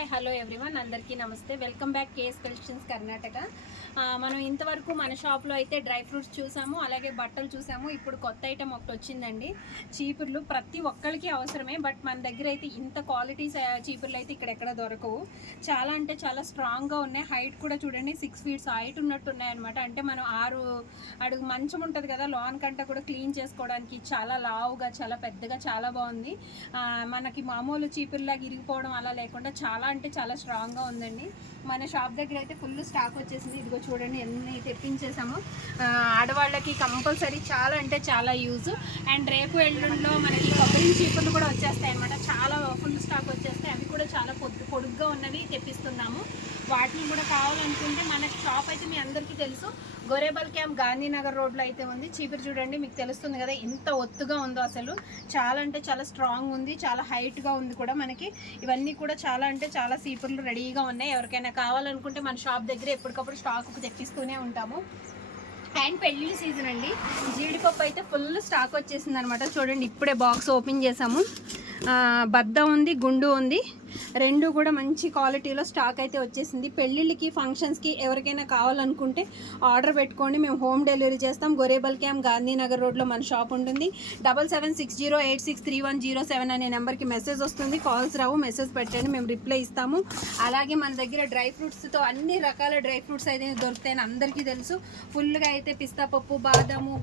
Hi hello everyone, అందరికీ నమస్తే. Welcome back KS collections Karnataka. మనం ఇంతవరకు మన షాప్లో అయితే డ్రై ఫ్రూట్స్ చూసాము, అలాగే బట్టలు చూసాము. ఇప్పుడు కొత్త ఐటమ్ ఒకటి వచ్చిందండి, చీపుర్లు. ప్రతి ఒక్కరికి అవసరమే, బట్ మన దగ్గర అయితే ఇంత క్వాలిటీ చీపుర్లు అయితే ఇక్కడెక్కడ దొరకవు. చాలా అంటే చాలా స్ట్రాంగ్గా ఉన్నాయి. హైట్ కూడా చూడండి 6 feet హైట్ ఉన్నట్టు ఉన్నాయన్నమాట. అంటే మనం 6 అడుగు మంచం ఉంటుంది కదా, లాన్ కంటే కూడా క్లీన్ చేసుకోవడానికి చాలా లావుగా, చాలా పెద్దగా, చాలా బాగుంది. మనకి మామూలు చీపుర్లాగా ఇరిగిపోవడం అలా లేకుండా చాలా అంటే చాలా స్ట్రాంగ్గా ఉందండి. మన షాప్ దగ్గర అయితే ఫుల్ స్టాక్ వచ్చేసింది. ఇదిగో చూడండి ఎన్ని తెప్పించేసాము. ఆడవాళ్ళకి కంపల్సరీ చాలా అంటే చాలా యూజ్. అండ్ రేపు ఎల్లుండిలో మనకి కొబ్బరి చీపుర్లు కూడా వచ్చేస్తాయి అనమాట. చాలా ఫుల్ స్టాక్ వచ్చేస్తాయి. అవి కూడా చాలా పొడుగ్గా ఉన్నవి తెప్పిస్తున్నాము. వాటిని కూడా కావాలనుకుంటే మన షాప్ అయితే మీ అందరికీ తెలుసు, గోరేబల్ క్యాంప్ గాంధీనగర్ రోడ్లో అయితే ఉంది. చీపురు చూడండి, మీకు తెలుస్తుంది కదా ఎంత ఒత్తుగా ఉందో. అసలు చాలా అంటే చాలా స్ట్రాంగ్ ఉంది, చాలా హైట్గా ఉంది కూడా. మనకి ఇవన్నీ కూడా చాలా అంటే చాలా చీపుర్లు రెడీగా ఉన్నాయి. ఎవరికైనా కావాలనుకుంటే మన షాప్ దగ్గర ఎప్పటికప్పుడు స్టాక్ తెప్పిస్తూనే ఉంటాము. అండ్ పెళ్ళిళ్ళ సీజన్ అండి, జీడిపప్పు అయితే ఫుల్ స్టాక్ వచ్చేసింది అనమాట. చూడండి ఇప్పుడే బాక్స్ ఓపెన్ చేసాము. బద్ద ఉంది, గుండు ఉంది, రెండు కూడా మంచి క్వాలిటీలో స్టాక్ అయితే వచ్చేసింది. పెళ్ళిళ్ళకి ఫంక్షన్స్కి ఎవరికైనా కావాలనుకుంటే ఆర్డర్ పెట్టుకోండి, మేము హోమ్ డెలివరీ చేస్తాం. గోరేబల్ క్యాంప్ గాంధీనగర్ రోడ్లో మన షాప్ ఉంటుంది. 7760863107 అనే నెంబర్కి మెసేజ్ వస్తుంది. కాల్స్ రావు, మెసేజ్ పెట్టండి, మేము రిప్లై ఇస్తాము. అలాగే మన దగ్గర డ్రై ఫ్రూట్స్తో అన్ని రకాల డ్రై ఫ్రూట్స్ అయితే దొరుకుతాయని అందరికీ తెలుసు. ఫుల్గా అయితే పిస్తా పప్పు, బాదము,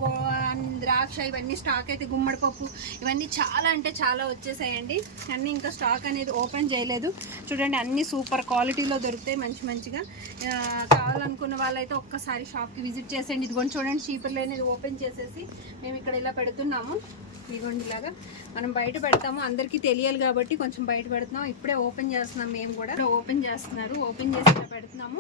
ద్రాక్ష ఇవన్నీ స్టాక్ అయితే, గుమ్మడి పప్పు ఇవన్నీ చాలా అంటే చాలా వచ్చేసాయండి. అన్నీ ఇంకా స్టాక్ అనేది ఓపెన్ చేయలేదు. చూడండి అన్నీ సూపర్ క్వాలిటీలో దొరుకుతాయి మంచిగా. కావాలనుకున్న వాళ్ళైతే ఒక్కసారి షాప్కి విజిట్ చేసేయండి. ఇదిగోండి చూడండి, చీపుర్లు అనేది ఓపెన్ చేసేసి మేము ఇక్కడ ఇలా పెడుతున్నాము. ఇదిగోండి ఇలాగా మనం బయట పెడతాము, అందరికీ తెలియాలి కాబట్టి కొంచెం బయట పెడుతున్నాం. ఇప్పుడే ఓపెన్ చేస్తున్నాం, మేము కూడా ఓపెన్ చేస్తున్నారు. ఓపెన్ చేసి ఇలా పెడుతున్నాము.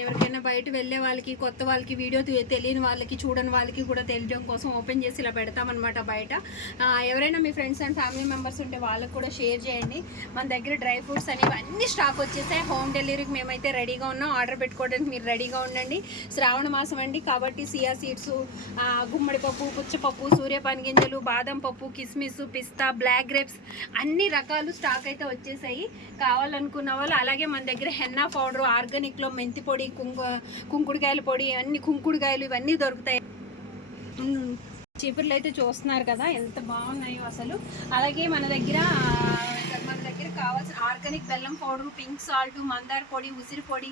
ఎవరికైనా బయట వెళ్ళే వాళ్ళకి, కొత్త వాళ్ళకి, వీడియో తెలియని వాళ్ళకి, చూడని వాళ్ళకి కూడా తెలియడం కోసం ఓపెన్ చేసి ఇలా పెడతామన్నమాట బయట. ఎవరైనా మీ ఫ్రెండ్స్ అండ్ ఫ్యామిలీ మెంబర్స్ ఉంటే వాళ్ళకు కూడా షేర్ చేయండి. మన దగ్గర డ్రై ఫ్రూట్స్ అనేవి అన్ని స్టాక్ వచ్చేసాయి. హోమ్ డెలివరీకి మేమైతే రెడీగా ఉన్నాం. ఆర్డర్ పెట్టుకోవడానికి మీరు రెడీగా ఉండండి. శ్రావణ మాసం అండి కాబట్టి సియా సీడ్స్, గుమ్మడి పప్పు, పుచ్చపప్పు, సూర్యపాన్ గింజలు, బాదం పప్పు, కిస్మిస్, పిస్తా, బ్లాక్ గ్రేప్స్ అన్ని రకాలు స్టాక్ అయితే వచ్చేసాయి. కావాలనుకున్న వాళ్ళు అలాగే మన దగ్గర హెన్నా పౌడర్, ఆర్గానిక్లో మెంతి పొడి, కుంకుడుకాయల పొడి, అన్ని కుంకుడుకాయలు ఇవన్నీ దొరుకుతాయి. చీపుర్లు అయితే చూస్తున్నారు కదా ఎంత బాగున్నాయో అసలు. అలాగే మన దగ్గర కావాల్సిన ఆర్గానిక్ బెల్లం పౌడర్, పింక్ సాల్ట్, మందార పొడి, ఉసిరి పొడి,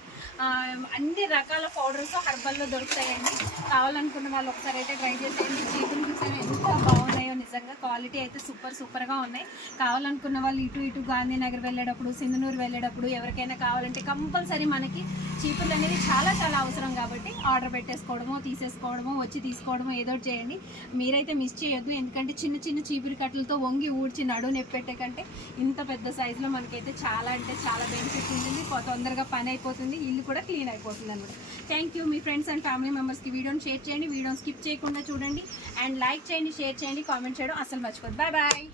అన్ని రకాల పౌడర్స్ హర్బల్లో దొరుకుతాయండి. కావాలనుకున్న వాళ్ళు ఒకసారి అయితే ట్రై చేసేయండి. చీపుర్లు చూసాను ఎంత బాగున్నాయో, నిజంగా క్వాలిటీ అయితే సూపర్గా ఉన్నాయి. కావాలనుకున్న వాళ్ళు ఇటు గాంధీనగర్ వెళ్ళేటప్పుడు, సింధనూరు వెళ్ళేటప్పుడు ఎవరికైనా కావాలంటే కంపల్సరీ మనకి చీపుర్లు అనేది చాలా అవసరం కాబట్టి ఆర్డర్ పెట్టేసుకోవడమో, తీసేసుకోవడమో, వచ్చి తీసుకోవడమో ఏదో చేయండి. మీరైతే మిస్ చేయొద్దు, ఎందుకంటే చిన్న చీపురు కట్టలతో వంగి ఊడ్చి నడువు నొప్పి పెట్టే కంటే ఇంత పెద్ద సైజులో మనకైతే చాలా అంటే చాలా బెనిఫిట్ ఉంటుంది. తొందరగా పని అయిపోతుంది, ఇల్లు కూడా క్లీన్ అయిపోతుంది అనమాట. Thank you. Me friends and family మెంబర్స్కి వీడియోని షేర్ చేయండి, వీడియోని స్కిప్ చేయకుండా చూడండి, అండ్ లైక్ చేయండి, షేర్ చేయండి, కామెంట్ చేయడం అసలు మర్చిపోద్దు. బాయ్.